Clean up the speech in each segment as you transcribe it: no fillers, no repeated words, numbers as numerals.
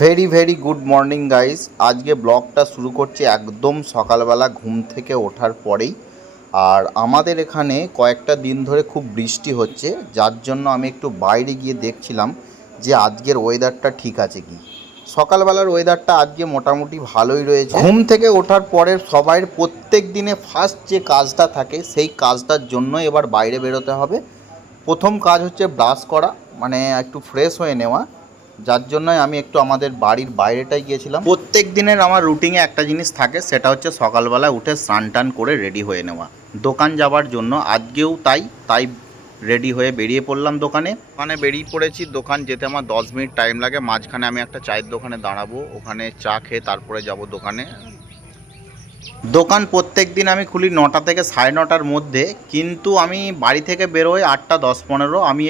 Very very good morning guys. আজকে ব্লগটা শুরু করছি একদম সকালবেলা ঘুম থেকে ওঠার পরেই। আর আমাদের এখানে কয়েকটা দিন ধরে খুব বৃষ্টি হচ্ছে, যার জন্য আমি একটু বাইরে গিয়ে দেখছিলাম যে আজকের ওয়েদারটা ঠিক আছে কি। সকালবেলার ওয়েদারটা আজকে মোটামুটি ভালোই রয়েছে। ঘুম থেকে ওঠার পরে সবাই প্রত্যেক দিনে ফার্স্ট যে কাজটা থাকে সেই কাজটার জন্য এবার বাইরে বেরোতে হবে। প্রথম কাজ হচ্ছে ব্রাশ করা, মানে একটু ফ্রেশ হয়ে নেওয়া, যার জন্যই আমি একটু আমাদের বাড়ির বাইরেটাই গিয়েছিলাম। প্রত্যেক দিনের আমার রুটিনে একটা জিনিস থাকে, সেটা হচ্ছে সকালবেলা উঠে স্নান টান করে রেডি হয়ে নেওয়া দোকান যাওয়ার জন্য। আজকেও তাই রেডি হয়ে বেরিয়ে পড়লাম দোকানে। বেরিয়ে পড়েছি। দোকান যেতে আমার 10 মিনিট টাইম লাগে। মাঝখানে আমি একটা চায়ের দোকানে দাঁড়াবো, ওখানে চা খেয়ে তারপরে যাব দোকানে। দোকান প্রত্যেক দিন আমি খুলি 9টা থেকে 9:30-র মধ্যে, কিন্তু আমি বাড়ি থেকে বেরোই 8টা 10-15। আমি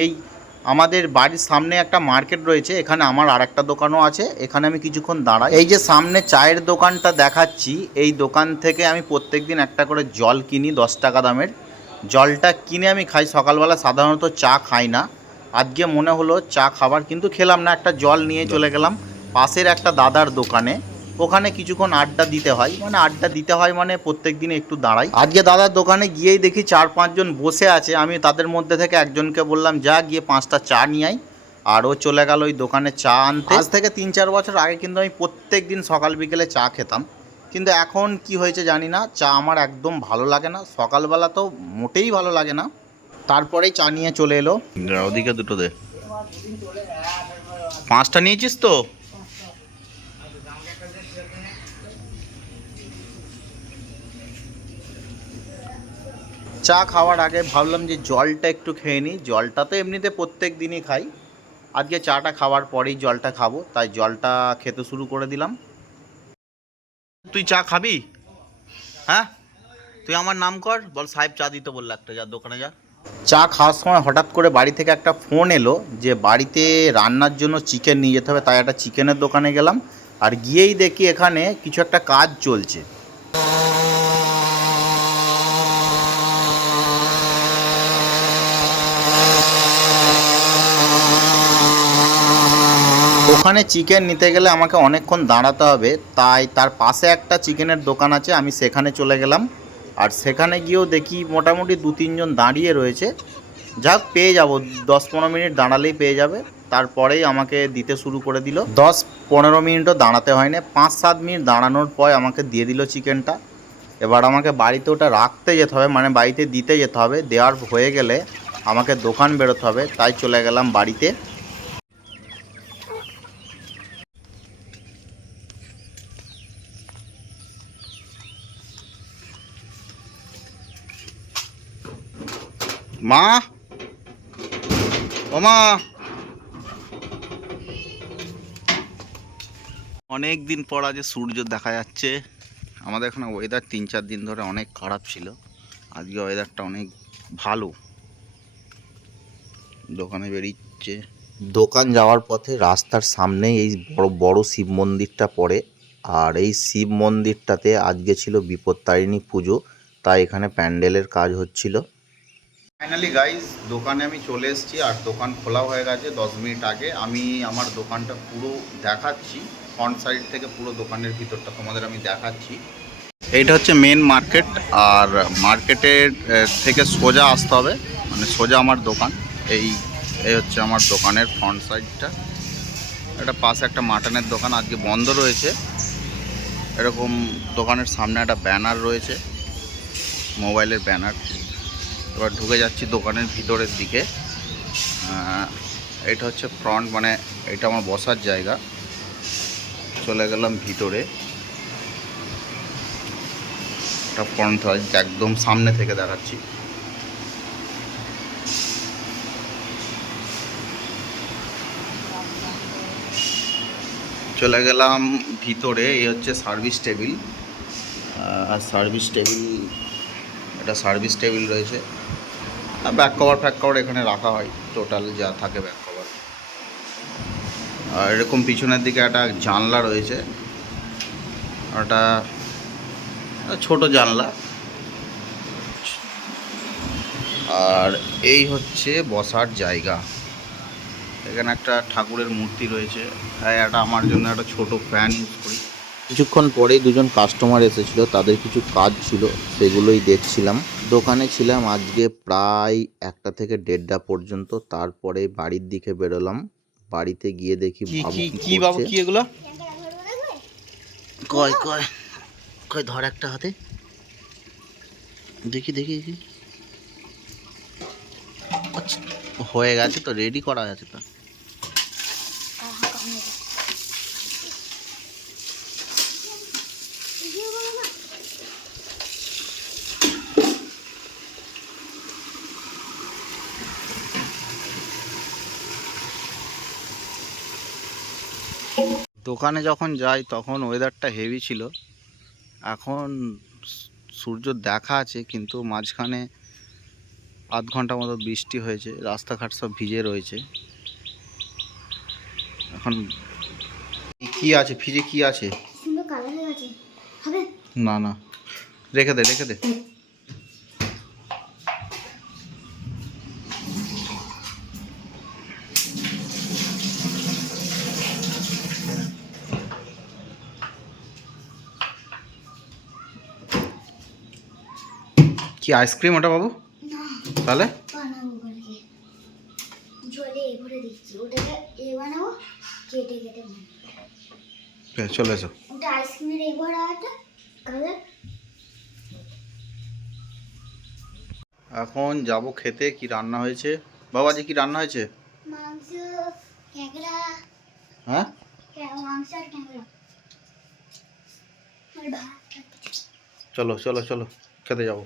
আমাদের বাড়ির সামনে একটা মার্কেট রয়েছে, এখানে আমার আর একটা দোকানও আছে, এখানে আমি কিছুক্ষণ দাঁড়াই। এই যে সামনে চায়ের দোকানটা দেখাচ্ছি, এই দোকান থেকে আমি প্রত্যেক দিন একটা করে জল কিনি, 10 টাকা দামের জলটা কিনে আমি খাই। সকালবেলা সাধারণত চা খাই না, আজকে মনে হলো চা খাবার, কিন্তু খেলাম না, একটা জল নিয়ে চলে গেলাম পাশের একটা দাদার দোকানে। ওখানে কিছুক্ষণ আড্ডা দিতে হয়, মানে প্রত্যেক দিনে একটু দাঁড়াই। আজকে দাদার দোকানে গিয়েই দেখি 4-5 জন বসে আছে। আমি তাদের মধ্যে থেকে একজনকে বললাম যা গিয়ে 5টা চা নিয়ে আয়, আর ও চলে গেল ওই দোকানে চা আনতে। আজ থেকে 3-4 বছর আগে কিন্তু আমি প্রত্যেক দিন সকাল বিকেলে চা খেতাম, কিন্তু এখন কি হয়েছে জানি না, চা আমার একদম ভালো লাগে না, সকালবেলা তো মোটেই ভালো লাগে না। তারপরেই চা নিয়ে চলে এলো। ওদিকে দুটো দে, 5টা নিয়েছিস তো? চা খাওয়ার আগে ভাবলাম যে জলটা একটু খেয়ে নিই। জলটা তো এমনিতে প্রত্যেক দিনই খাই, আজকে চাটা খাওয়ার পরেই জলটা খাবো, তাই জলটা খেতে শুরু করে দিলাম। তুই চা খাবি? হ্যাঁ, তুই আমার নাম কর, বল সাহেব চা দিতে বললো একটা, যা দোকানে যা। চা খাওয়ার সময় হঠাৎ করে বাড়ি থেকে একটা ফোন এলো যে বাড়িতে রান্নার জন্য চিকেন নিয়ে যেতে হবে, তাই একটা চিকেনের দোকানে গেলাম। আর গিয়েই দেখি এখানে কিছু একটা কাজ চলছে। ওখানে চিকেন নিতে গেলে আমাকে অনেকক্ষণ দাঁড়াতে হবে, তাই তার পাশে একটা চিকেনের দোকান আছে, আমি সেখানে চলে গেলাম। আর সেখানে গিয়েও দেখি মোটামুটি 2-3 জন দাঁড়িয়ে রয়েছে। যাক, পেয়ে যাব, 10-15 মিনিট দাঁড়ালেই পেয়ে যাবে। তারপরেই আমাকে দিতে শুরু করে দিল। 10-15 মিনিটও দাঁড়াতে হয় না, 5-7 মিনিট দাঁড়ানোর পর আমাকে দিয়ে দিল চিকেনটা। এবার আমাকে বাড়িতে ওটা রাখতে যেতে হবে, মানে বাড়িতে দিতে যেতে হবে। দেওয়ার হয়ে গেলে আমাকে দোকান বেরোতে হবে, তাই চলে গেলাম বাড়িতে। মা, ও মা, অনেক দিন পর আজ সূর্য দেখা যাচ্ছে। আমাদের এখানে ওয়েদার 3-4 দিন ধরে অনেক খারাপ ছিল, আজকে ওয়েদারটা অনেক ভালো। দোকানে বেরিয়েছে। দোকান যাওয়ার পথে রাস্তার সামনেই এই বড় বড় শিব মন্দিরটা পড়ে। আর এই শিব মন্দিরটাতে আজকে ছিল বিপত্তারিণী পুজো, তাই এখানে প্যান্ডেলের কাজ হচ্ছিল। ফাইনালি গাইজ, দোকানে আমি চলে এসেছি, আর দোকান খোলা হয়ে গেছে 10 মিনিট আগে। আমি আমার দোকানটা পুরো দেখাচ্ছি, ফ্রন্ট সাইড থেকে পুরো দোকানের ভিতরটা তোমাদের আমি দেখাচ্ছি। এইটা হচ্ছে মেন মার্কেট, আর মার্কেটের থেকে সোজা আসতে হবে, মানে সোজা আমার দোকান। এই এই হচ্ছে আমার দোকানের ফ্রন্ট সাইডটা। এটা পাশে একটা মাটনের দোকান, আজকে বন্ধ রয়েছে। এরকম দোকানের সামনে একটা ব্যানার রয়েছে, মোবাইলের ব্যানার। এবার ঢুকে যাচ্ছি দোকানের ভিতরের দিকে। এটা হচ্ছে ফ্রন্ট, মানে এটা আমার বসার জায়গা। চলে গেলাম ভিতরে, এটা ফ্রন্ট সাইড, একদম সামনে থেকে দেখাচ্ছি। চলে গেলাম ভিতরে, এই হচ্ছে সার্ভিস টেবিল। আর সার্ভিস টেবিল, এটা সার্ভিস টেবিল রয়েছে, আর ব্যাক কভার ফ্যাক কভার এখানে রাখা হয়, টোটাল যা থাকে ব্যাক কভার। আর এরকম পিছনের দিকে একটা জানলা রয়েছে, একটা ছোট জানলা। আর এই হচ্ছে বসার জায়গা। এখানে একটা ঠাকুরের মূর্তি রয়েছে। এটা আমার জন্য একটা ছোট ফ্যান ইউজ করি। কিছুক্ষণ পরেই দুজন কাস্টমার এসেছিল, তাদের কিছু কাজ ছিল, সেগুলোই দেখছিলাম। দোকানে ছিলাম আজকে প্রায় 1টা থেকে 1:30 পর্যন্ত। তারপরে বাড়ির দিকে বেরোলাম। বাড়িতে গিয়ে দেখি বাবু কি বাবু কি এগুলো কয় কয় কয় ধর একটা হাতে দেখি দেখি দেখি। আচ্ছা, হয়ে গেছে তো, রেডি করা আছে তো। দোকানে যখন যাই তখন ওয়েদারটা হেভি ছিল। এখন সূর্য দেখা আছে, কিন্তু মাঝখানে আধ ঘন্টা মতো বৃষ্টি হয়েছে, রাস্তাঘাট সব ভিজে রয়েছে। এখন কি আছে ফ্রিজে, কি আছে? না না, রেখে দে রেখে দে। কি আইসক্রিম ওটা বাবু? তাহলে চলে এসো। এখন যাব খেতে। কি রান্না হয়েছে বাবাজি? কি রান্না হয়েছে? মাংস, ক্যাংড়া। হ্যাঁ, মাংস আর ক্যাংড়া। চলো চলো চলো খেতে যাবো।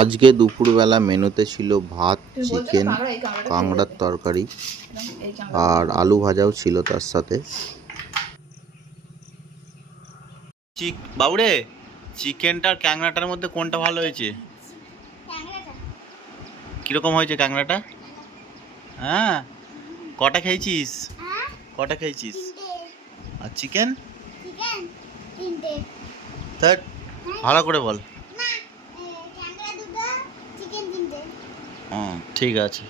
আজকে দুপুরবেলা মেনুতে ছিল ভাত, চিকেন, কাঁকড়ার তরকারি আর আলু ভাজাও ছিল তার সাথে। বাবুরে, চিকেনটা আর ক্যাংড়াটার মধ্যে কোনটা ভালো হয়েছে? কিরকম হয়েছে ক্যাংড়াটা? হ্যাঁ, কটা খেয়েছিস? কটা খেয়েছিস? আর চিকেন? তার ভালো করে বল। ঠিক আছে।